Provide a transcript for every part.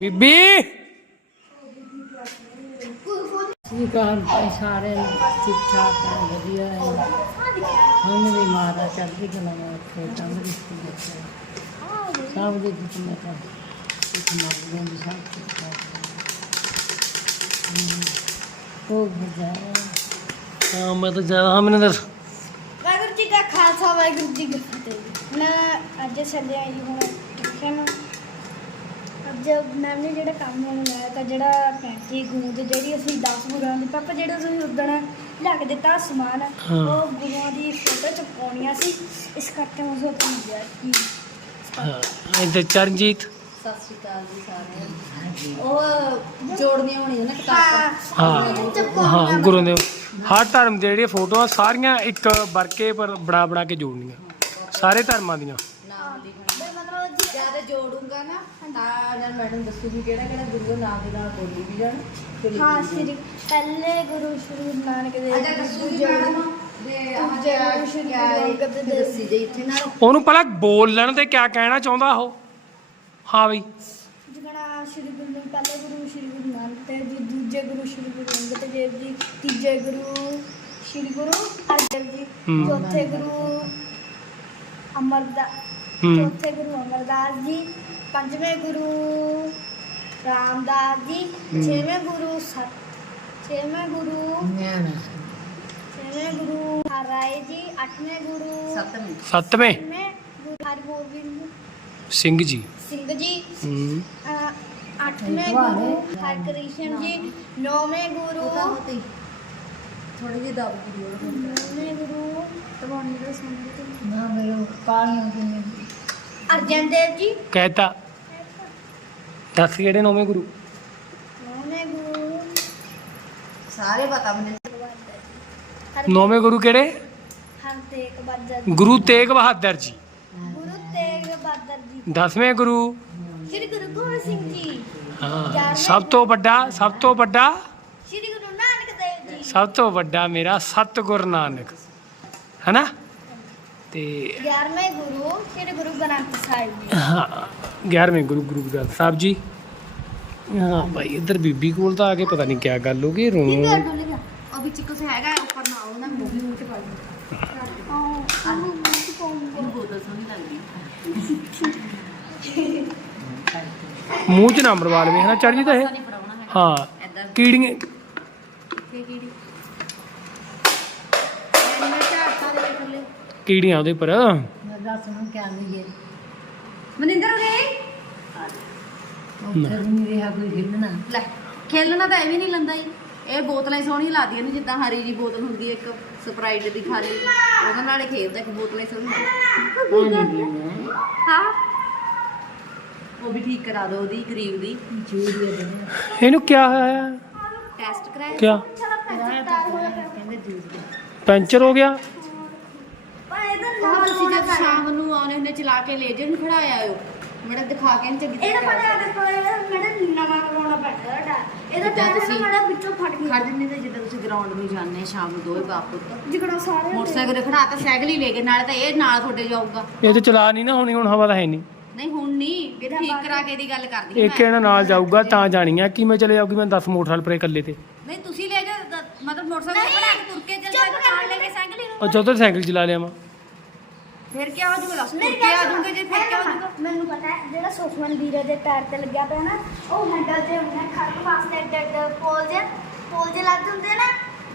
ਬੀਬੀ ਸ੍ਰੀਕਾਰ ਭਾਈ ਸਾਰੇ ਠੀਕ ਠਾਕ ਹੈ ਵਧੀਆ ਹੈ ਹਮ ਵੀ ਮਾਰਾ ਚੜ੍ਹਦੀ ਕਲਾ ਵਿੱਚ ਤੰਦਰੁਸਤੀ ਬੱਚੇ ਸਭ ਦੇ ਜਿਤਨੇ ਤਾਂ ਇੱਕ ਮਰਦੇ ਵੀ ਸਭ ਠੀਕ ਠਾਕ ਹੈ ਉਹ ਬਜਾਏ ਹਾਂ ਮੈਂ ਤਾਂ ਜ਼ਿਆਦਾ ਹਾਂ ਮਨਿੰਦਰ ਵਾਹਿਗੁਰੂ ਜੀ ਕਾ ਖਾਲਸਾ ਵਾਹਿਗੁਰੂ ਜੀ ਕੀ ਫਤਿਹ ਮੈਂ ਅੱਜ ਚੱਲਿਆ ਜੀ ਹੁਣ ਟਿਊਸ਼ਨ ਅੱਜ ਮੈਮ ਨੇ ਜਿਹੜਾ ਕੰਮ ਮੈਨੂੰ ਲਾਇਆ ਤਾਂ ਜਿਹੜਾ ਪੈਂਤੀ ਗੂੰਦ ਜਿਹੜੀ ਅਸੀਂ 10 ਗੁਰੂਆਂ ਦੀ ਪਾਪਾ ਜਿਹੜਾ ਤੁਸੀਂ ਉਦਣ ਲਿਆ ਕੇ ਦਿੱਤਾ ਸਮਾਨ ਹਾਂ। ਉਹ ਗੁਰੂਆਂ ਦੀ ਫੋਟੋ ਚਪਾਉਣੀਆਂ ਸੀ। ਇਸ ਕਰਕੇ ਮੈਂ ਸੋਚ ਲਿਆ ਕਿ ਹਾਂ ਇੱਧਰ ਚਰਨਜੀਤ। ਸਤਿ ਸ਼੍ਰੀ ਅਕਾਲ ਜੀ ਸਾਰਿਆਂ ਨੂੰ। ਉਹ ਜੋੜਨੀਆਂ ਹੋਣੀਆਂ ਨਾ ਕਿਤਾਬਾਂ। ਹਾਂ। ਹਾਂ ਗੁਰੂ ਦੇ ਹਰ ਧਰਮ ਦੇ ਜਿਹੜੀਆਂ ਫੋਟੋਆਂ ਸਾਰੀਆਂ ਇੱਕ ਵਰਕੇ ਪਰ ਬਣਾ ਬਣਾ ਕੇ ਜੋੜਨੀਆਂ। ਸਾਰੇ ਧਰਮਾਂ ਦੀਆਂ ਨਾਮ ਲਿਖਣ ਬਈ ਮਤਲਬ ਜੀ ਜਦ ਜੋੜੂੰਗਾ ਨਾ ਤਾਂ ਜਦ ਮੈਡਮ ਦੱਸੂਗੀ ਕਿਹੜਾ ਕਿਹੜਾ ਗੁਰੂ ਦਾ ਨਾਮ ਦੇ ਨਾਲ ਬੋਲੀ ਵੀ ਜਾਣ ਫਿਰ ਹਾਂ ਸ੍ਰੀ ਪਹਿਲੇ ਗੁਰੂ ਸ਼੍ਰੀ ਗੁਰੂ ਨਾਨਕ ਦੇਵ ਅਜਾ ਦੱਸੂਗੀ ਮੈਡਮ ਨਾਲ। ਉਹਨੂੰ ਪਹਿਲਾਂ ਬੋਲਣ ਤੇ ਕਿਆ ਕਹਿਣਾ ਚਾਹੁੰਦਾ ਉਹ? ਹਾਂ ਬਈ। ਜਿਗਣਾ ਸ਼੍ਰੀ ਗੁਰੂ ਪਹਿਲੇ ਗੁਰੂ ਸ਼੍ਰੀ ਗੁਰੂ ਨਾਨਕ ਦੇਵ ਜੀ ਦੂਜੇ ਗੁਰੂ ਸ਼੍ਰੀ ਗੁਰੂ ਅੰਗਦ ਦੇਵ ਜੀ ਤੀਜੇ ਗੁਰੂ ਸ਼੍ਰੀ ਗੁਰੂ ਅਰਜਨ ਜੀ। ਚੌਥੇ ਗੁਰੂ ਅਮਰਦਾਸ ਹੂੰ। ਚੌਥੇ ਗੁਰੂ ਅਮਰਦਾਸ ਜੀ ਪੰਜਵੇਂ ਗੁਰੂ ਰਾਮਦਾਸ ਜੀ ਛੇਵੇਂ ਗੁਰੂ ਸਤ ਛੇਵੇਂ ਗੁਰੂ ਛੇਵੇਂ ਗੁਰੂ ਹਰਾਏ ਜੀ ਅੱਠਵੇਂ ਗੁਰੂ ਸੱਤਵੀਂ। ਸੱਤਵੇਂ? ਸੱਤਵੇਂ ਗੁਰੂ ਹਰਗੋਬਿੰਦ ਸਿੰਘ ਜੀ। ਸਿੰਘ ਜੀ। ਹੂੰ। ਅੱਠਵੇਂ ਗੁਰੂ ਹਰਕ੍ਰਿਸ਼ਨ ਜੀ। ਨੌਵੇਂ ਗੁਰੂ ਥੋੜੀ ਜਿਹੀ ਦਬ ਹੁੰਦੀ ਨੌਵੇਂ ਗੁਰੂ। ਤਵਾਨੀ ਦਾ ਸੰਗਤ ਨਾ ਮੇਰੇ ਕਾਲੀਆਂ ਕਿੰਨੇ ਅਰਜਨ ਦੇਵ ਜੀ। ਕਹਿਤਾ। ਦੱਸ ਕਿਹੜੇ ਨੌਵੇਂ ਗੁਰੂ? ਨੌਵੇਂ ਗੁਰੂ। ਸਾਰੇ ਪਤਾ ਮੈਨੂੰ। ਹਰ ਨੌਵੇਂ ਗੁਰੂ ਕਿਹੜੇ? ਹਰ ਤੇਗ ਬਹਾਦਰ ਜੀ। ਗੁਰੂ ਤੇਗ ਬਹਾਦਰ ਜੀ। ਗੁਰੂ ਤੇਗ ਬਹਾਦਰ ਜੀ। ਦਸਵੇਂ ਗੁਰੂ? ਸ੍ਰੀ ਗੁਰੂ ਗੋਬਿੰਦ ਸਿੰਘ ਜੀ। ਹਾਂ ਸਭ ਤੋਂ ਵੱਡਾ ਸਭ ਤੋਂ ਵੱਡਾ? ਸ੍ਰੀ ਗੁਰੂ ਨਾਨਕ ਦੇਵ ਜੀ। ਸਭ ਤੋਂ ਵੱਡਾ ਮੇਰਾ ਸਤਿਗੁਰ ਨਾਨਕ। ਹੈਨਾ? ਤੇ 11ਵੇਂ ਗੁਰੂ ਸ੍ਰੀ ਗੁਰੂ ਗ੍ਰੰਥ ਸਾਹਿਬ ਜੀ। ਹਾਂ 11ਵੇਂ ਗੁਰੂ ਗੁਰੂ ਗ੍ਰੰਥ ਸਾਹਿਬ ਜੀ। ਹਾਂ ਭਾਈ ਇੱਧਰ ਬੀਬੀ ਕੋਲ ਤਾਂ ਆ ਕੇ ਪਤਾ ਨਹੀਂ ਕਿਆ ਗੱਲ ਹੋ ਗਈ ਰੋ ਉਹ ਵਿੱਚ ਕੁਝ ਹੈਗਾ ਉੱਪਰ ਨਾ ਉਹਨਾਂ ਨੂੰ ਮੂਵੀ ਉੱਤੇ ਪਾ ਦਿਓ। ਇਹਨੂੰ ਬੋਤਲ ਸੋਹਣੀ ਲੱਗਦੀ ਮੂੰਹ 'ਚ ਨਾ ਮਰਵਾ ਲਵੇ ਹਨਾ ਚੜ ਜੀ ਤਾਂ ਇਹ ਹੈ ਕੀੜੀਆਂ ਕਿ ਕੀੜੀਆਂ ਉਹਦੇ ਪਰ ਦੱਸ ਨੂੰ ਕਿਆ ਨਹੀਂ ਮਨਿੰਦਰ ਉਰੇ। ਉੱਥੇ ਵੀ ਨਹੀਂ ਰਿਹਾ ਕੋਈ ਖੇਡਣਾ ਲੈ ਖੇਲਣਾ ਤਾਂ ਐਵੇਂ ਨਹੀਂ ਲੰਦਾ ਹੀ ਇਹ ਬੋਤਲਾਂ ਹੀ ਸੋਹਣੀਆਂ ਲੱਗਦੀਆਂ ਨੇ ਜਿੱਦਾਂ ਹਰੀ ਜੀ ਬੋਤਲ ਹੁੰਦੀ ਹੈ ਇੱਕ ਸਪਰਾਈਟ ਦੀ ਖਾਲੀ ਉਹਦੇ ਨਾਲ ਹੀ ਖੇਲਦਾ ਇੱਕ ਬੋਤਲਾਂ ਹੀ ਸੋਹਣੀ ਲੱਗਦੀ ਹਾਂ। ਉਹ ਵੀ ਠੀਕ ਕਰਾ ਦਿਓ ਉਹਦੀ ਗਰੀਬ ਦੀ। ਇਹਨੂੰ ਕਿਆ ਹੋਇਆ? ਟੈਸਟ ਕਰਾਇਆ ਕਿਆ? ਕਹਿੰਦੇ ਦੂਰ ਪੈਂਚਰ ਹੋ ਗਿਆ? ਉਹ ਤੁਸੀਂ ਜਦ ਸ਼ਾਮ ਨੂੰ ਆਉਣੇ ਹੁੰਦੇ ਚਲਾ ਕੇ ਲੈ ਜਾਓ ਨੂੰ ਖੜਾ ਆਇਓ। ਮੇਰਾ ਦਿਖਾ ਕੇ ਇਹਨੂੰ ਚੰਗੀ ਇਹਦਾ ਤਰ੍ਹਾਂ ਪਤਾ ਅਗਰ ਕੋਈ ਮੈਡਮ ਨਵਾਂ ਕਰਾਉਣਾ ਪੈਂਦਾ ਇਹਦਾ ਜਿੱਦਾਂ ਟਾਇਰ ਨਾ ਤੁਸੀਂ- ਮੈਡਮ ਵਿੱਚੋਂ ਫਟ ਖੜ ਗਿਆ। ਜੰਨੇ ਤੇ ਜਿੱਦਾਂ ਤੁਸੀਂ ਗਰਾਊਂਡ ਨੂੰ ਜਾਂਦੇ ਸ਼ਾਮ ਨੂੰ ਦੋਵੇਂ ਬਾਪ ਪੁੱਤ। ਜਿਗਣਾ ਸਾਰੇ ਮੋਟਰਸਾਈਕਲ ਤੇ ਖੜਾ ਤਾਂ ਸਾਈਕਲ ਹੀ ਲੈ ਕੇ ਨਾਲੇ ਤਾਂ ਇਹ ਨਾਲ ਤੁਹਾਡੇ ਜਾਊਗਾ। ਇਹ ਤੇ ਚਲਾ ਨਹੀਂ ਨਾ ਹੋਣੀ ਹੁਣ ਹਵਾ ਤਾਂ ਹੈ ਨਹੀਂ। ਨਹੀਂ ਹੁਣ ਨਹੀਂ। ਵੀ ਠੀਕ ਕਰਾ ਕੇ ਦੀ ਗੱਲ ਕਰਦੀ ਇੱਕ ਇਹਨਾਂ ਨਾਲ ਜਾਊਗਾ ਤਾਂ ਜਾਣੀ ਆ। ਕਿਵੇਂ ਚਲੇ ਜਾਊਗੀ ਮੈਂ 10 ਮੋਟਰਸਾਈਕਲ ਪਰੇ ਇਕੱਲੇ ਤੇ। ਨਹੀਂ ਤੁਸੀਂ ਲੈ ਜਾ ਦ- ਮਤਲਬ ਮੋਟਰਸਾਈਕਲ ਤੇ ਖੜਾ ਕੇ ਤੁਰ ਕੇ ਚੱਲ ਜਾ ਨਾਲ ਲੈ ਕੇ ਸਾਈਕਲ ਹੀ ਅੱਛਾ ਉਧਰ ਸਾਈਕਲ ਚਲਾ ਲਿਆ ਮੈਂ। ਫਿਰ ਕੀ ਹੋ ਤੁਰ ਮੇਰੀ ਕੇ ਗੱਲ ਆ। ਜੂਗੇ ਜੇ ਫਿਰ ਕੀ ਹੋ ਜੂਗਾ ਮੈਨੂੰ ਪਤਾ ਹੈ ਜਿਹੜਾ ਸੁਖਮਨ ਵੀਰੇ ਦੇ ਪੈਰ ਤੇ ਲੱਗਿਆ ਪਿਆ ਨਾ ਉਹ ਹੈਂਡਲ ਤੇ ਉਹਨੇ ਖੜਕ ਵਾਸਤੇ ਡੱਡ ਪੋਲ ਜੇ ਪੋਲ ਜੇ ਲੱਗ ਹੁੰਦੇ ਨਾ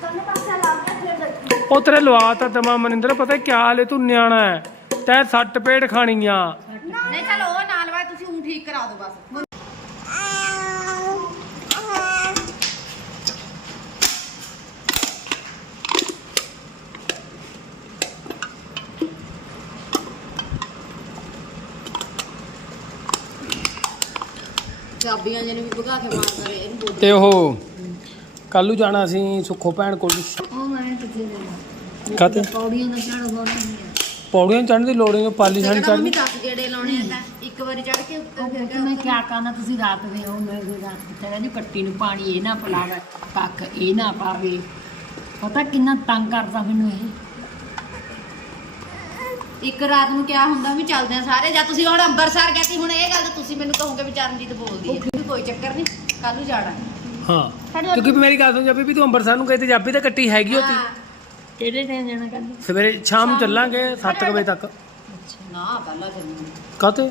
ਦੋਨੇ ਪਾਸੇ ਲਾ ਕੇ ਫਿਰ ਲੱਗੀ ਉਹ ਤੇਰੇ ਲਵਾ ਤਾਂ ਦਮਾ ਮਨਿੰਦਰ ਪਤਾ ਕਿਆ ਹਾਲੇ ਤੂੰ ਨਿਆਣਾ ਹੈ? ਤੈ ਸੱਟ ਪੇਟ ਖਾਣੀ ਆ। ਨਹੀਂ ਚਲ ਉਹ ਨਾਲ ਵਾ ਤੁਸੀਂ ਉਹ ਠੀਕ ਕਰਾ ਦਿਓ ਬਸ। ਚਾਬੀਆਂ ਜਿਹਨੂੰ ਵੀ ਭਗਾ ਕੇ ਮਾਰਦਾ ਰਹੇ ਇਹਨੂੰ ਬੋਲ ਤੇ ਉਹ ਕੱਲ ਨੂੰ ਜਾਣਾ ਸੀ ਸੁੱਖੋ ਭੈਣ ਕੋਲ। ਉਹ ਮੈਂ ਕਿੱਥੇ ਕਾਤੇ ਪੌੜੀਆਂ ਦਾ ਚੜ ਹੋਣਾ ਨਹੀਂ ਪੌੜੀਆਂ ਚੜਨ ਦੀ ਲੋੜ ਨਹੀਂ ਪਾਲੀ ਕਹਿੰਦਾ ਮੰਮੀ ਚੜ੍ਹਦੀ 10 ਗੇੜੇ ਲਾਉਣੇ ਆ ਤਾਂ ਇੱਕ ਵਾਰੀ ਚੜ ਕੇ ਫਿਰ ਕਹਿੰਦਾ ਮੈਂ ਕਿਆ ਕਰਨਾ ਤੁਸੀਂ ਰਾਤ ਦੇ ਹੋ ਮੈਂ ਕੋਈ ਰਾਤ ਕਿਤੇ ਰਹਿੰਦੀ ਕੱਟੀ ਨੂੰ ਪਾਣੀ ਇਹ ਨਾ ਪਿਲਾਵੇ ਕੱਖ ਇਹ ਨਾ ਪਾਵੇ। ਪਤਾ ਕਿੰਨਾ ਤੰਗ ਕਰਦਾ ਮੈਨੂੰ ਇਹ। ਇੱਕ ਰਾਤ ਨੂੰ ਕਿਆ ਹੁੰਦਾ ਵੀ ਚੱਲਦੇ ਆ ਸਾਰੇ ਜਾਂ ਤੁਸੀਂ ਹੁਣ ਅੰਬਰਸਰ ਗਏ ਸੀ ਹੁਣ ਇਹ ਗੱਲ ਤਾਂ ਤੁਸੀਂ ਮੈਨੂੰ ਕਹੋਗੇ ਵੀ ਚਰਨਜੀਤ ਬੋਲਦੀ ਹੈ। ਵੀ ਕੋਈ ਚੱਕਰ ਨਹੀਂ ਕੱਲ ਨੂੰ ਜਾਣਾ। ਹਾਂ ਕਿਉਂਕਿ ਮੇਰੀ ਗੱਲ ਸੁਣ ਜਾਬੀ ਵੀ ਤੂੰ ਅੰਮ੍ਰਿਤਸਰ ਨੂੰ ਗਈ ਤੇ ਜਾਬੀ ਤਾਂ ਕੱਟੀ ਹੈਗੀ ਹੋਤੀ ਹਾਂ। ਕਿਹੜੇ ਟਾਈਮ ਜਾਣਾ ਕੱਲ ਸਵੇਰੇ ਸ਼ਾਮ ਨੂੰ ਚੱਲਾਂਗੇ 7 ਵਜੇ ਤੱਕ। ਨਾ ਪਹਿਲਾਂ ਚੱਲੂਗੀ ਕਾਤੇ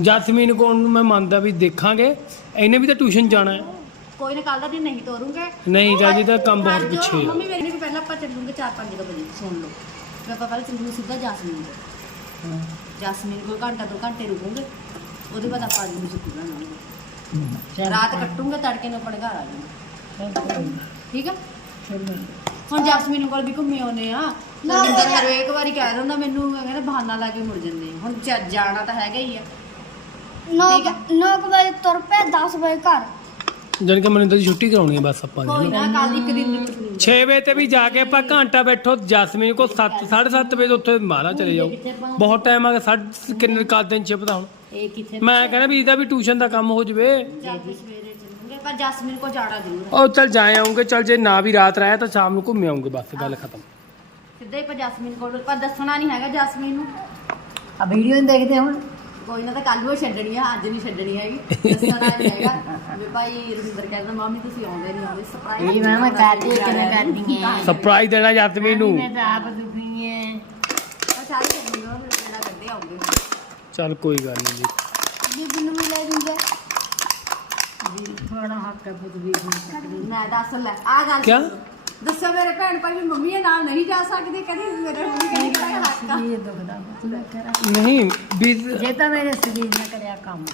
ਜਸਮੀਨ ਕੋਲ ਨੂੰ ਮੈਂ ਮੰਨਦਾ ਵੀ ਦੇਖਾਂਗੇ ਇਹਨੇ ਵੀ ਤਾਂ ਟਿਊਸ਼ਨ ਜਾਣਾ ਹੈ। ਕੋਈ ਨਾ ਕੱਲ ਦਾ ਦਿਨ ਨਹੀਂ ਤੋਰੂਗੇ। ਨਹੀਂ ਜਾਜੀ ਤਾਂ ਕੰਮ ਬਹੁਤ ਪਿੱਛੇ ਆ। ਮੰਮੀ ਮੇਰੇ ਨੇ ਵੀ ਪਹਿਲਾਂ ਆਪਾਂ ਚੱਲੂਗੇ 4-5 ਵਜੇ ਸੁਣ ਲਓ। ਫਿਰ ਆਪਾਂ ਪਹਿਲਾਂ ਚੱਲੂਗੇ ਸਿੱਧਾ ਜਾਸਮੀਨ ਕੋਲ ਜਾਸਮੀਨ ਕੋਲ ਘੰਟਾ ਦੋ ਘੰਟੇ ਰੁਕੂਗੇ ਉਹਦੇ ਬਾਅਦ ਆਪਾਂ ਅੱਜ ਨੂੰ ਸਿੱਧੂ ਬਣਾਵਾਂਗੇ। ਰਾਤ ਕੱਟੂਗੇ ਤੜਕੇ ਨੂੰ ਆਪਣੇ ਘਰ ਆ ਜਾਵਾਂਗੇ ਠੀਕ ਆ? ਹੁਣ ਜਾਸਮੀਨ ਕੋਲ ਵੀ ਘੁੰਮੇ ਆਉਨੇ ਆ। ਨਰਿੰਦਰ ਹਰੇਕ ਵਾਰੀ ਕਹਿ ਦਿੰਦਾ ਮੈਨੂੰ ਕਹਿੰਦਾ ਬਹਾਨਾ ਲਾ ਕੇ ਮੁੜ ਜੰਨੇ ਆ। ਹੁਣ ਚ- ਜਾਣਾ ਤਾਂ ਹੈਗਾ ਹੀ ਆ। 9 9 ਵਜੇ ਤੁਰ ਪਏ 10 ਵਜੇ ਘਰ। ਜਾਣੀ ਕਿ ਮੈਨੂੰ ਤਾਂ ਛੁੱਟੀ ਕਰਾਉਣੀ ਹੈ ਬਸ ਆਪਾਂ ਕੋਈ ਨੇ ਨਾ ਕੱਲ ਇੱਕ ਦਿਨ 6 ਵਜੇ ਤੇ ਵੀ ਜਾ ਕੇ ਆਪਾਂ ਘੰਟਾ ਬੈਠੋ ਜਸਮੀਨ ਕੋ 7 7:30 ਵਜੇ ਉੱਥੇ ਮਾਲਾ ਚਲੇ ਜਾਓ। ਬਹੁਤ ਟਾਈਮ ਆ ਗਿਆ ਸਾਢੇ ਕਿੰਨੇ ਕਾ ਦਿਨ ਚ ਪਤਾ ਹੁਣ। ਇਹ ਕਿੱਥੇ ਮੈਂ ਕਹਿੰਦਾ ਵੀ ਇਹਦਾ ਵੀ ਟਿਊਸ਼ਨ ਦਾ ਕੰਮ ਹੋ ਜਵੇ। ਜਾਂਦੇ ਸਵੇਰੇ ਚੱਲੂਗੇ ਪਰ ਜਾਸਮੀਨ ਕੋ ਜਾਣਾ ਜ਼ਰੂਰ ਹੈ। ਉਹ ਚੱਲ ਜਾਏ ਆਉਂਗੇ ਚੱਲ ਜੇ ਨਾ ਵੀ ਰਾਤ ਰਹਿਆ ਤਾਂ ਸ਼ਾਮ ਨੂੰ ਘੁੰਮੇ ਆਉਂਗੇ ਬਸ ਗੱਲ ਖਤਮ। ਸਿੱਧਾ ਹੀ ਆਪਾਂ ਜਾਸਮੀਨ ਕੋਲ ਪਰ ਦੱਸਣਾ ਨਹੀਂ ਹੈਗਾ ਜਾਸਮੀਨ ਨੂੰ। ਆ ਵੀਡੀਓ ਨਹੀਂ ਦੇਖਦੇ ਹੁਣ? ਕੋਈ ਨਾ ਤਾਂ ਕੱਲ ਨੂੰ ਛੱਡਣੀ ਆ ਅੱਜ ਨਹੀਂ ਛੱਡਣੀ ਹੈਗੀ। ਦੱਸਣਾ ਨਹੀਂ ਹੈਗਾ। ਵੀ ਭਾਈ ਰਵਿੰਦਰ ਕਹਿੰਦਾ ਮਾਮੀ ਤੁਸੀਂ ਆਉਂਦੇ ਨਹੀਂ ਆਉਂਦੇ ਸਰਪ੍ਰਾਈਜ਼ ਇਹ ਮੈਂ ਮੈਂ ਕਰਦੀ ਕਿਵੇਂ ਕਰਦੀ ਹੈ ਸਰਪ੍ਰਾਈਜ਼ ਦੇਣਾ ਜਸਮੀਨ ਨੂੰ। ਮੈਂ ਤਾਂ ਆਪ ਦੁਖੀ ਹੈ ਉਹ ਸਾਰੇ ਛੱਡਣੀ ਉਹ ਕਿਹੜਾ ਕੱਢੇ ਆਉਂਗੇ। ਚੱਲ ਕੋਈ ਗੱਲ ਨਹੀਂ ਜੀ। ਬੀਬੀ ਨੂੰ ਵੀ ਲੈ ਦੂੰਗਾ ਵੀ ਥੋੜਾ ਹੱਕ ਹੈ ਵੀ ਨਹੀਂ ਮੈਂ ਦੱਸ ਲੈ ਆ ਗੱਲ ਕਿਆ? ਸੁਣੋ। ਦੱਸੋ ਮੇਰੇ ਭੈਣ ਭਾਈ ਵੀ ਮੰਮੀ ਦੇ ਨਾਲ ਨਹੀਂ ਜਾ ਸਕਦੇ ਕਦੀ ਮੇਰੇ ਮੰਮੀ ਕਹਿੰਦੀ ਕਿ ਹੱਕ ਆ ਇਹ ਦੁਖਦਾ ਪੁੱਤ ਮੈਂ ਕਰਾਂ ਨਹੀਂ ਵੀ ਜੇ ਤਾਂ ਮੇਰੇ ਸਰੀਰ ਨੇ ਕਰਿਆ ਕੰਮ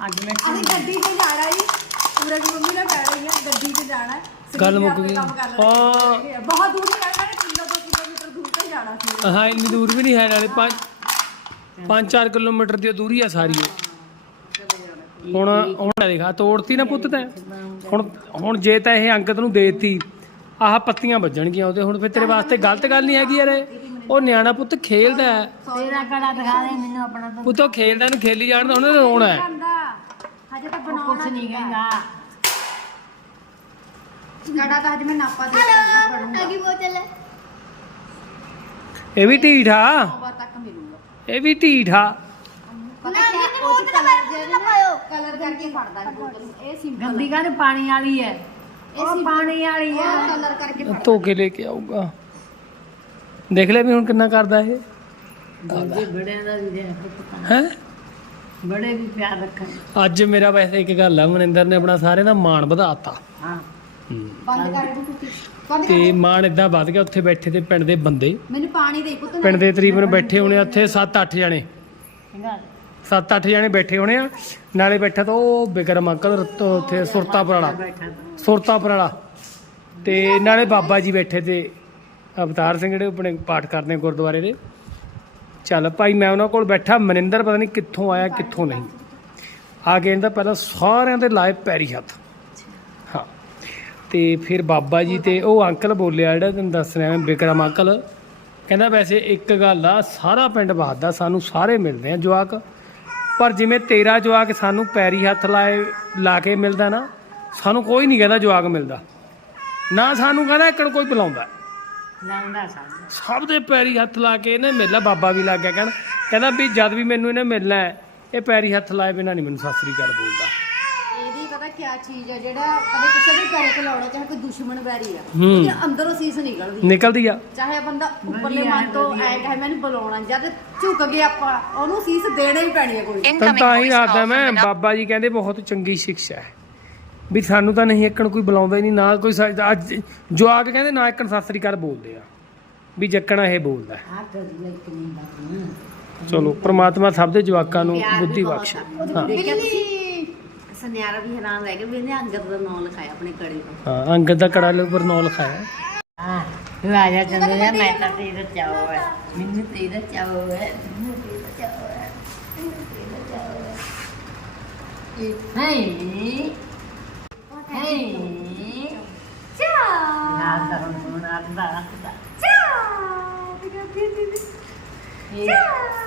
ਅੱਜ ਮੈਂ ਅਸੀਂ ਗੱਡੀ 'ਤੇ ਜਾਣਾ ਜੀ ਪੂਰਾ ਦੀ ਮੰਮੀ ਨਾਲ ਕਹਿ ਰਹੀ ਆ ਗੱਡੀ 'ਤੇ ਜਾਣਾ ਹੈ। ਗੱਲ ਸਰੀਰ ਮੁੱਕ ਆਪਣੇ ਗਈ। ਕੰਮ ਕਰ ਲੈਣੇ ਹਾਂ। ਆ। ਬਹੁਤ ਦੂਰ ਨਹੀਂ ਰਹਿਣਾ ਕਿਲੋ ਦੋ ਕਿਲੋਮੀਟਰ ਦੂਰ ਤੇ ਜਾਣਾ ਸੀ ਹਾਂ ਇੰਨੀ ਦੂਰ ਵੀ ਨਹੀਂ ਹੈ ਨਾਲੇ 5 5-4 ਕਿਲੋਮੀਟਰ ਦੀ ਦੂਰੀ ਆ ਸਾਰੀ ਉਹ। ਹੁਣ ਹੁਣ ਦੇਖਾ ਤੋੜਤੀ ਨਾ ਪੁੱਤ ਤੈਂ ਹੁਣ ਹੁਣ ਜੇ ਤਾਂ ਇਹ ਅੰਗਤ ਨੂੰ ਦੇਤੀ ਆਹ ਪੱਤੀਆਂ ਵੱਜਣਗੀਆਂ ਉਹਦੇ ਹੁਣ ਫਿਰ ਤੇਰੇ ਵਾਸਤੇ ਗਲਤ ਗੱਲ ਨਹੀਂ ਹੈਗੀ ਯਾਰ ਇਹ। ਉਹ ਨਿਆਣਾ ਪੁੱਤ ਖੇਲਦਾ ਹੈ। ਤੇਰਾ ਕੜਾ ਦਿਖਾ ਦੇ ਮੈਨੂੰ ਆਪਣਾ ਤਾਂ। ਪੁੱਤ ਉਹ ਖੇਲਦਾ ਨੂੰ ਖੇਲੀ ਜਾਣ ਦਾ ਉਹਨੇ ਰੋਣਾ ਹੈ। ਹਜੇ ਤਾਂ ਬਣਾਉਣਾ ਨਹੀਂ ਕਹਿੰਦਾ ਕੜਾ ਤਾਂ ਹਜੇ ਮੈਂ ਨਾਪਾ ਦੇ ਹੈਲੋ ਪੜੂੰਗਾ ਅਗੀ ਬੋਤਲ ਹੈ? ਇਹ ਵੀ ਢੀਠਾ। ਬਾਅਦ ਤੱਕ ਮਿਲੂਗਾ। ਇਹ ਵੀ ਢੀਠਾ। ਪਤਾ ਕੀ ਉਹ ਕਲਰ ਕਰਕੇ ਫੜਦਾ ਇਹ ਸਿੰਪਲ ਗੰਦੀ ਕਾਹਨੂੰ ਪਾਣੀ ਵਾਲੀ ਹੈ। ਉਹ ਪਾਣੀ ਵਾਲੀ ਹੈ ਉਹ ਕਲਰ ਕਰਕੇ ਫੜਦਾ ਧੋ ਕੇ ਲੈ ਕੇ ਆਊਗਾ। ਦੇਖ ਲੈ ਵੀ ਹੁਣ ਕਿੰਨਾ ਕਰਦਾ ਇਹ। ਗੰਦੇ ਬੜਿਆਂ ਦਾ ਵੀ ਹੈ ਪੁੱਤ ਹੈ? ਬੜੇ ਵੀ ਪਿਆਰ ਰੱਖਣ। ਅੱਜ ਮੇਰਾ ਵੈਸੇ ਇੱਕ ਗੱਲ ਆ ਮਨਿੰਦਰ ਨੇ ਆਪਣਾ ਸਾਰਿਆਂ ਦਾ ਮਾਣ ਵਧਾਤਾ। ਹਾਂ। ਬੰਦ ਕਰ ਦੇ ਬੰਦ ਤੇ ਮਾਣ ਇਦਾਂ ਵੱਧ ਗਿਆ ਉੱਥੇ ਬੈਠੇ ਤੇ ਪਿੰਡ ਦੇ ਬੰਦੇ। ਮੈਨੂੰ ਪਾਣੀ ਦੇ ਪੁੱਤ ਪਿੰਡ ਦੇ ਤਕਰੀਬਨ ਬੈਠੇ ਹੋਣੇ ਆ ਉੱਥੇ 7-8 ਜਣੇ। ਚੰਗਾ। 7-8 ਜਣੇ ਬੈਠੇ ਹੋਣੇ ਆ ਨਾਲੇ ਬੈਠਾ ਤਾਂ ਉਹ ਬਿਕਰਮ ਅੰਕਲ ਉੱਥੇ ਸੁਰਤਾਪੁਰ ਵਾਲਾ ਬੈਠਾ। ਸੁਰਤਾਪੁਰ ਵਾਲਾ। ਤੇ ਨਾਲੇ ਬਾਬਾ ਜੀ ਬੈਠੇ ਤੇ ਅਵਤਾਰ ਸਿੰਘ ਜਿਹੜੇ ਆਪਣੇ ਪਾਠ ਕਰਦੇ ਗੁਰਦੁਆਰੇ ਦੇ। ਚੱਲ ਭਾਈ, ਮੈਂ ਉਹਨਾਂ ਕੋਲ ਬੈਠਾ, ਮਨਿੰਦਰ ਪਤਾ ਨਹੀਂ ਕਿੱਥੋਂ ਆਇਆ, ਕਿੱਥੋਂ ਨਹੀਂ। ਆ ਕੇ ਇਹਦਾ ਪਹਿਲਾਂ ਸਾਰਿਆਂ ਦੇ ਲਾਏ ਪੈਰੀ ਹੱਥ। ਹਾਂ। ਤੇ ਫਿਰ ਬਾਬਾ ਜੀ ਤੇ ਉਹ ਅੰਕਲ ਬੋਲਿਆ, ਜਿਹੜਾ ਤੈਨੂੰ ਦੱਸ ਰਿਹਾ ਮੈਂ ਬਿਕਰਮ ਅੰਕਲ। ਕਹਿੰਦਾ, ਵੈਸੇ ਇੱਕ ਗੱਲ ਆ, ਸਾਰਾ ਪਿੰਡ ਬਾਦਾ ਸਾਨੂੰ ਸਾਰੇ ਮਿਲਦੇ ਆ ਜਵਾਕ। ਪਰ ਜਿਵੇਂ ਤੇਰਾ ਜਵਾਕ ਸਾਨੂੰ ਪੈਰੀ ਹੱਥ ਲਾਏ, ਲਾ ਕੇ ਮਿਲਦਾ ਨਾ ਸਾਨੂੰ ਕੋਈ ਨਹੀਂ ਕਹਿੰਦਾ ਜਵਾਕ ਮਿਲਦਾ। ਨਾ ਸਾਨੂੰ ਕਹਿੰਦਾ ਇੱਕਣ ਕੋਈ ਬੁਲਾਉਂਦਾ ਲਾਉਂਦਾ ਸਾਨੂੰ। ਸਭ ਦੇ ਪੈਰੀ ਹੱਥ ਲਾ ਕੇ ਇਹਨੇ ਮਿਲਿਆ ਬਾਬਾ ਵੀ ਲੱਗ ਗਿਆ ਕਹਿਣ। ਕਹਿੰਦਾ ਵੀ ਜਦ ਵੀ ਮੈਨੂੰ ਇਹਨੇ ਮਿਲਣਾ ਹੈ, ਇਹ ਪੈਰੀ ਹੱਥ ਲਾਏ ਬਿਨਾਂ ਨਹੀਂ ਮੈਨੂੰ ਸਤਿ ਸ੍ਰੀ ਅਕਾਲ ਬੋਲਦਾ। ਇਹਦੀ ਪਤਾ ਕੀ ਚੀਜ਼ ਆ ਜਿਹੜਾ ਕਦੇ ਕਿਸੇ ਦੇ ਪੈਰੇ ਤੇ ਲਾਉਣਾ ਚਾਹੇ ਕੋਈ ਦੁਸ਼ਮਣ ਵੈਰੀ ਆ ਹੂੰ। ਉਹਦੇ ਅੰਦਰੋਂ ਸੀਸ ਨਿਕਲਦੀ ਨਿਕਲਦੀ ਆ। ਚਾਹੇ ਬੰਦਾ ਉੱਪਰਲੇ ਮਨ ਤੋਂ ਐ ਕਹੇ ਮੈਨੂੰ ਬੁਲਾਉਣਾ ਜਦ ਝੁਕ ਗਏ ਆਪਾਂ ਉਹਨੂੰ ਸੀਸ ਦੇਣਾ ਹੀ ਪੈਣੀ ਹੈ ਕੋਈ। ਤਾਂ ਤਾਂ ਹੀ ਆਦਾ ਮੈਂ ਬਾਬਾ ਜੀ ਕਹਿੰਦੇ ਬਹੁਤ ਚੰਗੀ ਸਿੱਖਿਆ ਹੈ। ਵੀ ਸਾਨੂੰ ਤਾਂ ਨਹੀਂ ਇੱਕਣ ਕੋਈ ਬੁਲਾਉਂਦਾ ਹੀ ਨਹੀਂ ਨਾ ਕੋਈ ਸਾ- ਅੱਜ ਜਵਾਕ ਕਹਿੰਦੇ ਨਾ ਇੱਕਣ ਸਤਿ ਸ੍ਰੀ ਅਕਾਲ ਬੋਲਦੇ ਆ। ਵੀ ਜੱਕਣਾ ਇਹ ਬੋਲਦਾ। ਹੈ। ਨਹੀਂ ਚਲੋ ਪ੍ਰਮਾਤਮਾ ਸਭ ਦੇ ਜਵਾਕਾਂ ਨੂੰ ਬੁੱਧੀ ਬਖਸ਼ੇ। ਹਾਂ। ਸੁਨਿਆਰਾ ਵੀ ਹੈਰਾਨ ਰਹਿ ਗਿਆ ਵੀ ਇਹਨੇ ਅੰਗਦ ਦਾ ਨਾਮ ਲਿਖਾਇਆ ਆਪਣੇ ਕੜੇ ਤੇ। ਹਾਂ ਅੰਗਦ ਦਾ ਕੜਾ ਲੈ ਉੱਪਰ ਨੌ ਲਿਖਾਇਆ। ਹਾਂ ਤੂੰ ਆ ਜਾ ਚੰਦੇ ਜਾ ਮੈਂ ਤਾਂ ਤੇਰਾ ਚਾਹੋ ਹੈ ਮੈਨੂੰ ਤੇਰਾ ਚਾਹੋ ਹੈ ਮੈਨੂੰ ਤੇਰਾ ਚਾਹੋ ਹੈ ਮੈਨੂੰ ਤੇਰਾ ਚਾਹੋ ਹੈ ਹੇ ਹੇ ਚਾ ਨਾ ਤਾਂ ਹੁਣ ਹੁਣ ਆਦਾ ਆਦਾ ਚਾ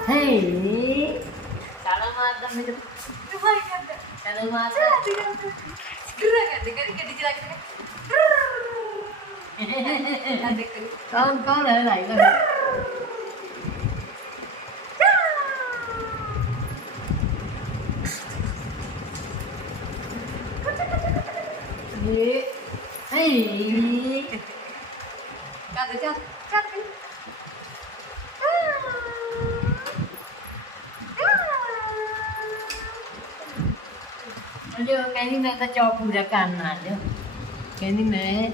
ਹੇ ਕਾਲਾ ਮਾਰਦਾ ਮੇਰੇ ਕਾਲਾ ਮਾਰਦਾ ਕੌਣ ਕੌਣ ਹੈ ਲਾਈ ਲਗਾ ਇਹ ਹੇ ਚੱਲ ਚੱਲ ਚੱਲ ਵੀ। ਅਜੇ ਕਹਿੰਦੀ ਮੈਂ ਤਾਂ ਚੌਕ ਪੂਰਾ ਕਰਨਾ ਅੱਜ ਕਹਿੰਦੀ ਮੈਂ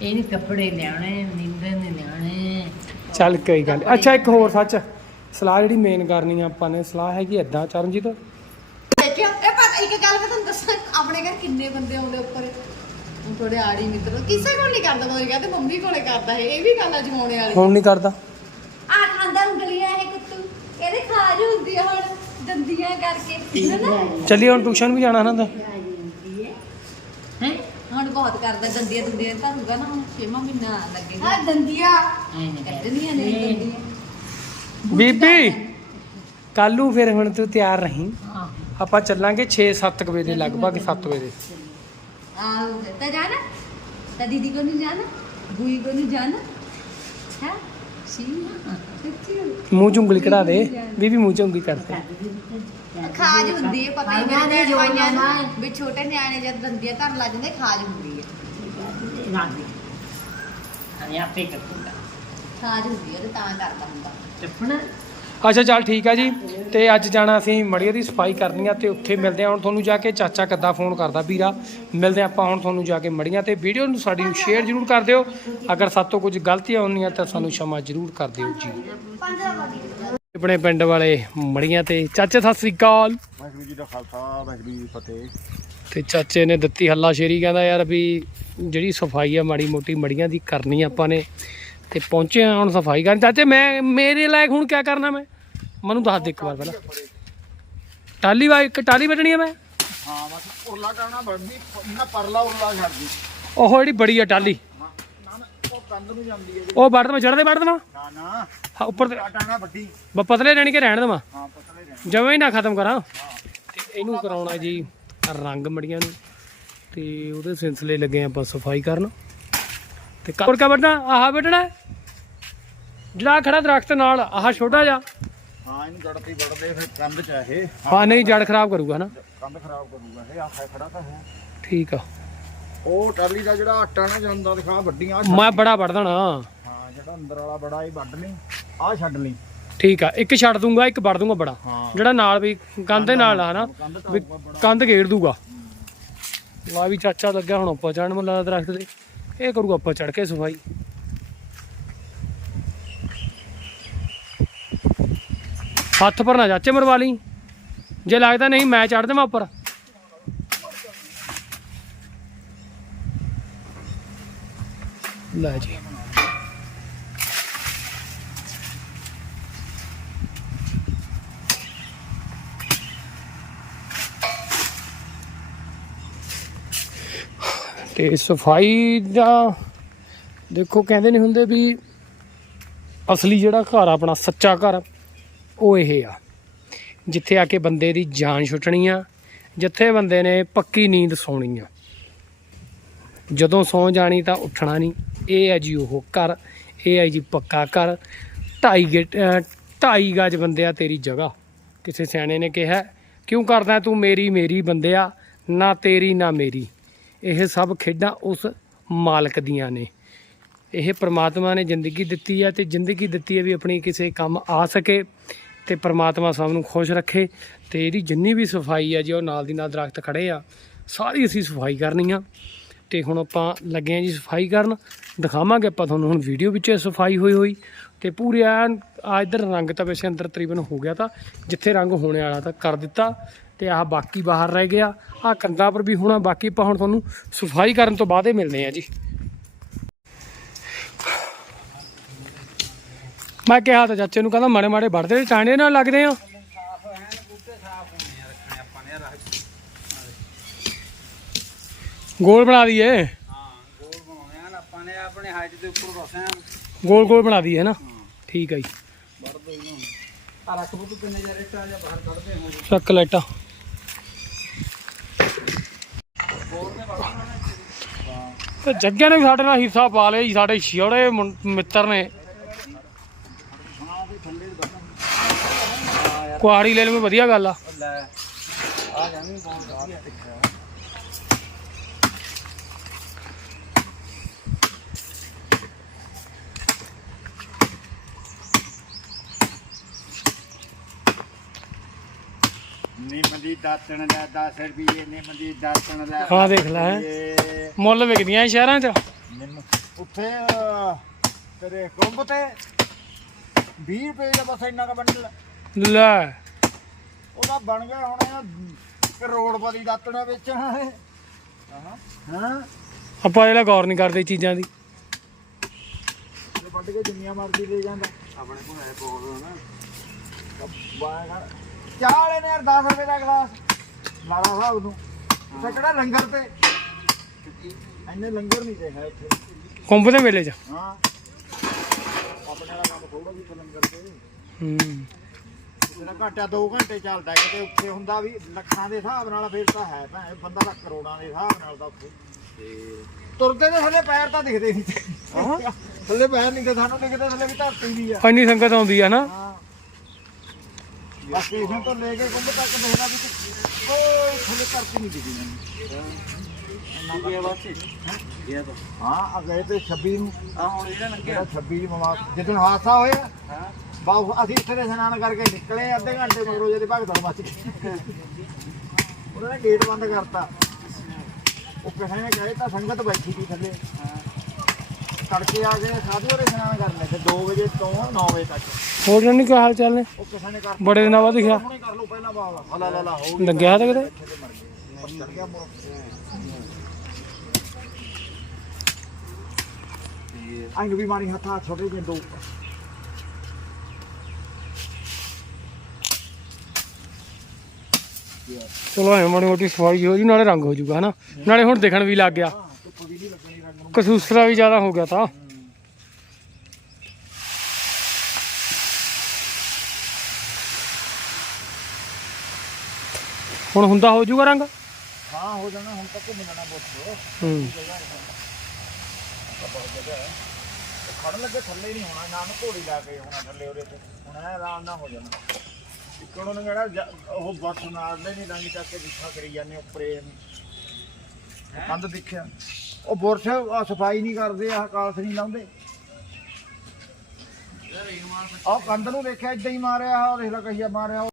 ਇਹਨੇ ਕੱਪੜੇ ਲਿਆਉਣੇ ਨਿੰਦਰ ਨੇ ਲਿਆਉਣੇ ਚੱਲ ਕੋਈ ਗੱਲ ਅੱਛਾ, ਇੱਕ ਹੋਰ ਸੱਚ ਸਲਾਹ ਜਿਹੜੀ ਮੇਨ ਕਰਨੀ ਆ ਆਪਾਂ ਨੇ, ਸਲਾਹ ਹੈਗੀ ਏਦਾਂ, ਚਰਨਜੀਤ ਦੇਖਿਓ ਇਹ ਪਤਾ ਇੱਕ ਗੱਲ ਮੈਂ ਤੁਹਾਨੂੰ ਦੱਸਾਂ ਆਪਣੇ ਘਰ ਕਿੰਨੇ ਬੰਦੇ ਆਉਂਦੇ ਉੱਪਰ? ਹੁਣ ਥੋੜੇ ਆੜੀ ਮਿੱਤਰ ਕਿਸੇ ਕੋਲ ਨਹੀਂ ਕਰਦਾ ਮੋਰੀ ਕਹਿੰਦੇ ਮੰਮੀ ਕੋਲੇ ਕਰਦਾ ਹੈ ਇਹ ਵੀ ਗੱਲ ਅਜਮਾਉਣੇ ਵਾਲੀ। ਹੁਣ ਨਹੀਂ ਕਰਦਾ। ਆ ਖਾਂਦਾ ਉਂਗਲੀਆਂ ਇਹ ਕੁੱਤੂ। ਇਹਦੇ ਖਾਜ ਹੁੰਦੀ ਆ ਹੁਣ ਦੰਦੀਆਂ ਕਰਕੇ। ਹਨਾ? ਚੱਲੀ ਹੁਣ ਟਿਊਸ਼ਨ ਵੀ ਜਾਣਾ ਨਾ ਤਾਂ। ਹੈ? ਹੁਣ ਬਹੁਤ ਕਰਦਾ ਦੰਦੀਆਂ ਦੰਦੀਆਂ ਧਰੂਗਾ ਨਾ ਹੁਣ। 6ਵਾਂ ਮਹੀਨਾ ਲੱਗੇਗਾ। ਆ ਦੰਦੀਆਂ। ਨਹੀਂ ਨੇ ਦੰਦੀਆਂ। ਬੀਬੀ ਕੱਲ ਫਿਰ ਹੁਣ ਤੂੰ ਤਿਆਰ ਰਹੀਂ। ਹਾਂ ਆਪਾਂ ਚੱਲਾਂਗੇ 6-7 ਵਜੇ ਦੇ ਲਗਭਗ 7 ਵਜੇ। ਆਹ ਤਾਂ ਜਾਣਾ? ਤਾਂ ਦੀਦੀ ਕੋ ਨਹੀਂ ਜਾਣਾ? ਬੂਈ ਕੋ ਨਹੀਂ ਜਾਣਾ? ਹੈ? ਸੀ ਸੱਚੀ ਮੂੰਹ ਚ ਉਂਗਲੀ ਕਢਾ ਦੇ। ਬੀਬੀ ਮੂੰਹ ਚ ਉਂਗਲੀ ਕਰਦੇ ਖਾਜ ਹੁੰਦੀ ਹੈ ਪਤਾ ਹੀ ਖਾਣਾ ਮੇਰੇ ਨੀ। ਨੂੰ ਵੀ ਛੋਟੇ ਨਿਆਣੇ ਜਦ ਦੰਦੀਆਂ ਧਰ ਲੱਗ ਜਾਂਦੇ ਖਾਜ ਹੁੰਦੀ ਹੈ ਰਾਂਦੇ ਅਰੇ ਆਪੇ ਕੱਟੂਗਾ ਖਾਜ ਹੁੰਦੀ ਹੈ ਤੇ ਤਾਂ ਕਰਦਾ ਹੁੰਦਾ। ਟੱਪਣਾ? ਅੱਛਾ ਚੱਲ ਠੀਕ ਆ ਜੀ। ਤੇ ਅੱਜ ਜਾਣਾ ਅਸੀਂ ਮੜੀਆਂ ਦੀ ਸਫ਼ਾਈ ਕਰਨੀ ਆ ਤੇ ਉੱਥੇ ਮਿਲਦੇ ਆ। ਹੁਣ ਤੁਹਾਨੂੰ ਜਾ ਕੇ ਚਾਚਾ ਕੱਦਾ ਫੋਨ ਕਰਦਾ ਵੀਰਾ। ਮਿਲਦੇ ਆਪਾਂ ਹੁਣ ਤੁਹਾਨੂੰ ਜਾ ਕੇ ਮੜੀਆਂ ਤੇ। ਵੀਡੀਓ ਨੂੰ ਸਾਡੀ ਨੂੰ ਸ਼ੇਅਰ ਜ਼ਰੂਰ ਕਰ ਦਿਓ। ਅਗਰ ਸਾਤੋਂ ਕੁਝ ਗਲਤੀਆਂ ਹੁੰਦੀਆਂ ਤਾਂ ਸਾਨੂੰ ਸ਼ਮਾ ਜ਼ਰੂਰ ਕਰ ਦਿਓ ਜੀ। ਆਪਣੇ ਪਿੰਡ ਵਾਲੇ ਮੜੀਆਂ ਤੇ। ਚਾਚੇ ਸਤਿ ਸ੍ਰੀ ਅਕਾਲ। ਵਾਹਿਗੁਰੂ ਜੀ ਦਾ ਫਤਿਹ। ਤੇ ਚਾਚੇ ਨੇ ਦਿੱਤੀ ਹੱਲਾ ਸ਼ੇਰੀ ਕਹਿੰਦਾ ਯਾਰ ਵੀ ਜਿਹੜੀ ਸਫ਼ਾਈ ਆ ਮਾੜੀ ਮੋਟੀ ਮੜੀਆਂ ਦੀ ਕਰਨੀ ਆਪਾਂ ਨੇ। ਤੇ ਪਹੁੰਚੇ ਹਾਂ ਹੁਣ ਸਫ਼ਾਈ ਕਰਨ। ਚਾਚੇ ਮੈਂ ਮੇਰੇ ਲਾਇਕ ਹੁਣ ਕੀ ਕਰਨਾ ਮੈਂ? ਮੈਨੂੰ ਦੱਸ ਦੇ ਇੱਕ ਵਾਰ ਪਹਿਲਾਂ। ਟਾਲੀ ਵਾ ਇੱਕ ਟਾਲੀ ਵੱਢਣੀ ਆ ਮੈਂ? ਹਾਂ ਬਸ ਉਰਲਾ ਕਰਨਾ ਬੰਦੀ ਨਾ ਪਰਲਾ ਉਰਲਾ ਛੱਡ ਦੀ ਉਹ ਜਿਹੜੀ ਬੜੀ ਆ ਟਾਲੀ ਨਾ ਨਾ ਉਹ ਕੰਧ ਨੂੰ ਜਾਂਦੀ ਹੈ ਜੀ। ਉਹ ਵੱਢ ਦਵਾਂ ਚੜਦੇ ਵੱਢ ਦਵਾਂ? ਨਾ ਨਾ। ਹਾਂ, ਉੱਪਰ ਤੇ ਆਟਾ ਨਾ ਵੱਡੀ ਬ- ਪਤਲੇ ਰਹਿਣੀ ਕਿ ਰਹਿਣ ਦਵਾਂ? ਹਾਂ ਪਤਲੇ ਰਹਿਣ। ਜਵੇਂ ਹੀ ਨਾ ਖਤਮ ਕਰਾਂ। ਤੇ ਇਹਨੂੰ ਕਰਾਉਣਾ ਜੀ ਰੰਗ ਮੜੀਆਂ ਨੂੰ। ਤੇ ਉਹਦੇ ਸਿਲਸਿਲੇ ਲੱਗੇ ਆਪਾਂ ਸਫ਼ਾਈ ਕਰਨ। ਤੇ ਹੋਰ ਕਾ ਵੱਢਣਾ? ਆਹ ਵੱਢਣਾ? ਜਿਹੜਾ ਖੜਾ ਦਰਖਤ ਨਾਲ ਆਹ ਛੋਟਾ ਜਿਹਾ। ਹਾਂ ਇਹਨੂੰ ਜੜ ਤੇ ਵੜਦੇ ਫਿਰ ਕੰਧ ਚ ਆ ਇਹ। ਹਾਂ ਨਹੀਂ ਜੜ ਖਰਾਬ ਕਰੂਗਾ ਨਾ ਕੰਧ ਖਰਾਬ ਕਰੂਗਾ ਇਹ ਆਖਾ ਖੜਾ ਤਾਂ ਹੈ। ਠੀਕ ਆ। ਉਹ ਟਾਲੀ ਦਾ ਜਿਹੜਾ ਆਟਾ ਨਾ ਜਾਂਦਾ ਦਿਖਾ ਵੱਡੀਆਂ ਆਹ ਮੈਂ ਬੜਾ ਵੱਢ ਦੇਣਾ ਹਾਂ ਜਿਹੜਾ ਅੰਦਰ ਵਾਲਾ ਬੜਾ ਇਹ ਵੱਢ ਲਈ ਆਹ ਛੱਡ ਲਈ। ਠੀਕ ਆ ਇੱਕ ਛੱਡ ਦੂੰਗਾ ਇੱਕ ਵੱਢ ਦੂੰਗਾ ਬੜਾ। ਹਾਂ। ਜਿਹੜਾ ਨਾਲ ਵੀ ਕੰਧ ਦੇ ਨਾਲ ਆ ਨਾ ਕੰਧ ਵੀ ਤਾਂ ਬੜਾ। ਕੰਧ ਘੇੜ ਦੂਗਾ। ਵਾ ਵੀ ਚਾਚਾ ਲੱਗਿਆ ਹੁਣ ਉੱਪਰ ਚੜਨ ਮੁੱਲਾ ਦਰਖਤ ਦੇ ਇਹ ਕਰੂਗਾ ਉੱਪਰ ਚੜ ਕੇ ਸਫ਼ਾਈ। ਹੱਥ ਪਰ ਨਾ ਚਾਚੇ ਮਰਵਾ ਲਈ। ਜੇ ਲੱਗਦਾ ਨਹੀਂ, ਮੈਂ ਚੜ ਦੇਵਾਂ ਉੱਪਰ। ਲੈ ਜੀ। ਤੇ ਸਫ਼ਾਈ ਦਾ ਦੇਖੋ ਕਹਿੰਦੇ ਨਹੀਂ ਹੁੰਦੇ ਵੀ ਅਸਲੀ ਜਿਹੜਾ ਘਰ ਆਪਣਾ ਸੱਚਾ ਘਰ। ਉਹ ਇਹ ਆ, ਜਿੱਥੇ ਆ ਕੇ ਬੰਦੇ ਦੀ ਜਾਨ ਛੁੱਟਣੀ ਆ, ਜਿੱਥੇ ਬੰਦੇ ਨੇ ਪੱਕੀ ਨੀਂਦ ਸੌਣੀ ਆ। ਜਦੋਂ ਸੌ ਜਾਣੀ ਤਾਂ ਉੱਠਣਾ ਨਹੀਂ, ਇਹ ਹੈ ਜੀ ਉਹ ਘਰ, ਇਹ ਹੈ ਜੀ ਪੱਕਾ ਘਰ। ਢਾਈ ਗਿੱਟ ਢਾਈ ਗਜ ਬੰਦਿਆ ਤੇਰੀ ਜਗ੍ਹਾ। ਕਿਸੇ ਸਿਆਣੇ ਨੇ ਕਿਹਾ, ਕਿਉਂ ਕਰਦਾ ਤੂੰ ਮੇਰੀ ਮੇਰੀ ਬੰਦਿਆ ਨਾ ਤੇਰੀ ਨਾ ਮੇਰੀ? ਇਹ ਸਭ ਖੇਡਾਂ ਉਸ ਮਾਲਕ ਦੀਆਂ ਨੇ। ਇਹ ਪ੍ਰਮਾਤਮਾ ਨੇ ਜ਼ਿੰਦਗੀ ਦਿੱਤੀ ਹੈ ਤੇ ਜ਼ਿੰਦਗੀ ਦਿੱਤੀ ਹੈ ਵੀ ਆਪਣੀ ਕਿਸੇ ਕੰਮ ਆ ਸਕੇ। ਤੇ ਪ੍ਰਮਾਤਮਾ ਸਭ ਨੂੰ ਖੁਸ਼ ਰੱਖੇ ਤੇ ਇਹਦੀ ਜਿੰਨੀ ਵੀ ਸਫ਼ਾਈ ਆ ਜੀ, ਉਹ ਨਾਲ ਦੀ ਨਾਲ ਦਰਖਤ ਖੜੇ ਆ, ਸਾਰੀ ਅਸੀਂ ਸਫ਼ਾਈ ਕਰਨੀ ਆ। ਤੇ ਹੁਣ ਆਪਾਂ ਲੱਗੇ ਆ ਜੀ ਸਫ਼ਾਈ ਕਰਨ। ਦਿਖਾਵਾਂਗੇ ਆਪਾਂ ਤੁਹਾਨੂੰ ਹੁਣ ਵੀਡੀਓ ਵਿੱਚ ਸਫ਼ਾਈ ਹੋਈ ਹੋਈ। ਤੇ ਪੂਰੇ ਐਨ, ਆ ਇਧਰ ਰੰਗ ਤਾਂ ਵੈਸੇ ਅੰਦਰ ਤਕਰੀਬਨ ਹੋ ਗਿਆ ਤਾਂ, ਜਿੱਥੇ ਰੰਗ ਹੋਣੇ ਵਾਲਾ ਤਾਂ ਕਰ ਦਿੱਤਾ। ਤੇ ਆਹ ਬਾਕੀ ਬਾਹਰ ਰਹਿ ਗਿਆ। ਆਹ ਕੰਧਾਂ ਪਰ ਵੀ ਹੋਣਾ, ਬਾਕੀ ਆਪਾਂ ਹੁਣ ਤੁਹਾਨੂੰ ਸਫ਼ਾਈ ਕਰਨ ਤੋਂ ਬਾਅਦ ਹੀ ਮਿਲਦੇ ਆ ਜੀ। ਮੈਂ ਕਿਹਾ ਤਾਂ ਚਾਚੇ ਨੂੰ ਕਹਿੰਦਾ ਮਾੜੇ ਮਾੜੇ ਵੜਦੇ ਟਾਂਡੇ ਨਾਲ ਲੱਗਦੇ ਆ। ਗੋਲ ਬਣਾ ਦਈਏ। ਗੋਲ ਬਣਾਉਣੇ ਆ ਆਪਾਂ ਨੇ ਆਪਣੇ ਹਾਈਟ ਦੇ ਉੱਪਰ ਰਸਾਂ ਗੋਲ ਗੋਲ ਬਣਾ ਦਈਏ ਨਾ। ਠੀਕ ਆ ਜੀ। ਵੜ ਇਹਨੂੰ ਆ ਰੱਖ ਬੁੱਤ ਕਿੰਨੇ ਜਰੇ ਟਾ ਜਾਂ ਬਾਹਰ ਕੱਢਦੇ ਹੋ ਚੱਕ ਲਾਈਟਾਂ ਤੇ ਜੱਗੇ ਨੇ ਵੀ ਸਾਡੇ ਨਾਲ ਹਿੱਸਾ ਪਾ ਲਿਆ ਜੀ, ਸਾਡੇ ਛਿੜੇ ਮਿੱਤਰ ਨੇ। ਕੁਹਾੜੀ ਲੈ ਲਵੇਂ ਵਧੀਆ ਗੱਲ ਆ। ਲੈ। ਆ ਦੀ ਦਾਤਣ ਲੈ 10 ਰੁਪਏ ਨਿੰਮ ਦੀ ਦਾਤਣ ਲੈ। ਹਾਂ ਦੇਖ ਲੈ। ਮੁੱਲ ਵਿਕਦੀਆਂ ਸ਼ਹਿਰਾਂ 'ਚ। ਨਿੰਮ ਉੱਥੇ ਤੇਰੇ ਕੁੰਭ ਤੇ 20 ਰੁਪਏ ਦਾ ਬਸ ਇੰਨਾ ਕ ਬੰਡਲ। ਲੈ। ਉਹਦਾ ਬਣ ਗਿਆ ਹੁਣ ਕਰੋੜਪਤੀ ਦਾਤਣਾ ਵਿੱਚ। ਹਾਂ। ਹਾਂ ਆਪਾਂ ਇਹਦਾ ਗੌਰ ਨਹੀਂ ਕਰਦੇ ਇਹ ਚੀਜ਼ਾਂ ਦੀ। ਵੱਢ ਕੇ ਜਿੰਨੀਆਂ ਮਰਜ਼ੀ ਲੈ ਜਾਂਦਾ। ਆਪਣੇ ਕੋਲ ਹੈ ਬਹੁਤ ਨਾ। ਬਾਗਾ ਚਾਹ ਵਾਲੇ ਨੇ ਯਾਰ 10 ਰੁਪਏ ਦਾ ਗਲਾਸ। ਲਾਲਾ ਸਾਹਿਬ ਨੂੰ। ਤੇ ਕਿਹੜਾ ਲੰਗਰ ਤੇ? ਇੰਨੇ ਲੰਗਰ ਨਹੀਂ ਤੇ ਹੈ ਉੱਥੇ ਕੁੰਭ ਦੇ ਮੇਲੇ 'ਚ। ਹਾਂ। ਆਪਣੇ ਵਾਲਾ ਕੰਮ ਥੋੜਾ ਵੀ ਲੰਗਰ ਤੇ ਹੂੰ। ਜਿਹੜਾ ਘੰਟਾ 2 ਘੰਟੇ ਚੱਲਦਾ ਕਿਤੇ ਉੱਥੇ ਹੁੰਦਾ ਵੀ ਲੱਖਾਂ ਦੇ ਹਿਸਾਬ ਨਾਲ ਫਿਰ ਤਾਂ ਹੈ ਤਾਂ ਬੰਦਾ ਤਾਂ ਕਰੋੜਾਂ ਦੇ ਹਿਸਾਬ ਨਾਲ ਤਾਂ ਉੱਥੇ। ਤੇ ਤੁਰਦੇ ਦੇ ਥੱਲੇ ਪੈਰ ਤਾਂ ਦਿਖਦੇ ਨਹੀਂ। ਥੱਲੇ ਪੈਰ ਨਹੀਂ ਤੇ ਸਾਨੂੰ ਦਿਖਦੇ ਥੱਲੇ ਵੀ ਧਰਤੀ ਦੀ ਆ। ਇੰਨੀ ਸੰਗਤ ਆਉਂਦੀ ਆ ਨਾ। ਹਾਂ। ਬਸ ਸਟੇਸ਼ਨ ਤੋਂ ਲੈ ਕੇ ਕੁੰਭ ਤੱਕ ਦੇਖਦਾ ਵੀ ਕੋਈ ਥੱਲੇ ਧਰਤੀ ਨਹੀਂ ਦਿਖਦੀ। ਮੈਨੂੰ ਇਹ ਬਾਤ ਇਹ ਤਾਂ? ਹਾਂ ਅਗੇ ਤੇ 26 ਨੂੰ ਆ ਹੁਣ ਜਿਹੜਾ ਲੰਘਿਆ 26 ਮਮਾ ਜਦੋਂ ਹਾਦਸਾ ਹੋਇਆ ਹਾਂ। ਬਾਉ ਅਸੀਂ ਇੱਥੇ ਦੇ ਇਸ਼ਨਾਨ ਕਰਕੇ ਨਿਕਲੇ ਅੱਧੇ ਘੰਟੇ ਮਗਰੋਂ ਜਦੇ ਭਗਦੜ ਮੱਚ ਗਈ ਉਹਨਾਂ ਨੇ ਗੇਟ ਬੰਦ ਕਰਤਾ। ਉਹ ਕਿਸੇ ਨੇ ਕਹੇ ਤਾਂ ਸੰਗਤ ਬੈਠੀ ਸੀ ਥੱਲੇ। ਤੜਕੇ ਆ ਕੇ ਸਾਧੂ ਹੋਰੇ ਇਸ਼ਨਾਨ ਕਰ ਲੈ ਤੇ 2 ਵਜੇ ਤੋਂ 9 ਵਜੇ ਤੱਕ। ਹੋਰ ਜਾਨੀ ਕੀ ਹਾਲ ਚਾਲ ਨੇ? ਉਹ ਕਿਸੇ ਨੇ ਕਰ ਬੜੇ ਦਿਨਾਂ ਬਾਅਦ ਦਿਖਿਆ ਹੁਣੇ ਕਰ ਲਓ ਪਹਿਲਾਂ ਬਾਬਾ ਹਲਾ ਲਾ ਲਾ ਹੋ ਲੱਗਿਆ ਤਾਂ ਕਿਤੇ? ਗਏ। ਚੜ ਗਿਆ ਅੰਗ ਵੀ ਮਾਰੀ ਹੱਥਾਂ ਛੋਟੇ ਜਿਹੇ ਦੋ। ਚਲੋ ਐ ਮਾੜੀ ਮੋਟੀ ਸਫ਼ਾਈ ਹੋ ਜੂ ਨਾਲੇ ਰੰਗ ਹੋ ਜੂਗਾ ਹਨਾ? ਨਾਲੇ ਹੁਣ ਦਿਖਣ ਵੀ ਲੱਗ ਗਿਆ। ਕਸੂਸਰਾ ਵੀ ਜ਼ਿਆਦਾ ਹੋ ਗਿਆ ਤਾਂ। ਹੁਣ ਹੁੰਦਾ ਹੋ ਜੂਗਾ ਰੰਗ? ਹਾਂ ਹੋ ਜਾਣਾ ਹੁਣ ਤੱਕ ਘੁੰਮ ਜਾਣਾ ਬੁੱਤ ਹੂੰ। ਖੜਨ ਲੱਗੇ ਥੱਲੇ ਨਹੀਂ ਹੋਣਾ ਨਾ ਨੂੰ ਘੋੜੀ ਲਾ ਕੇ ਹੋਣਾ ਥੱਲੇ ਉਹਦੇ ਤੇ। ਹੁਣ ਆਰਾਮ ਨਾਲ ਹੋ ਜਾਣਾ। ਉਹ ਬੱਸ ਨਾਲ ਨਹੀਂ ਰੰਗ ਚੱਕ ਕੇ ਕਰੀ ਜਾਂਦੇ ਉੱਪਰੇ ਕੰਧ ਦਿਖਿਆ ਉਹ ਬੁਰਸ਼ ਆਹ ਸਫ਼ਾਈ ਨਹੀਂ ਕਰਦੇ ਆਹ ਕਾਲਸ ਨਹੀਂ ਲਾਉਂਦੇ। ਆਹ ਕੰਧ ਨੂੰ ਦੇਖਿਆ ਇਦਾਂ ਹੀ ਮਾਰਿਆ ਆਹ ਦੇਖ ਲੈ ਕਹੀਆ ਮਾਰਿਆ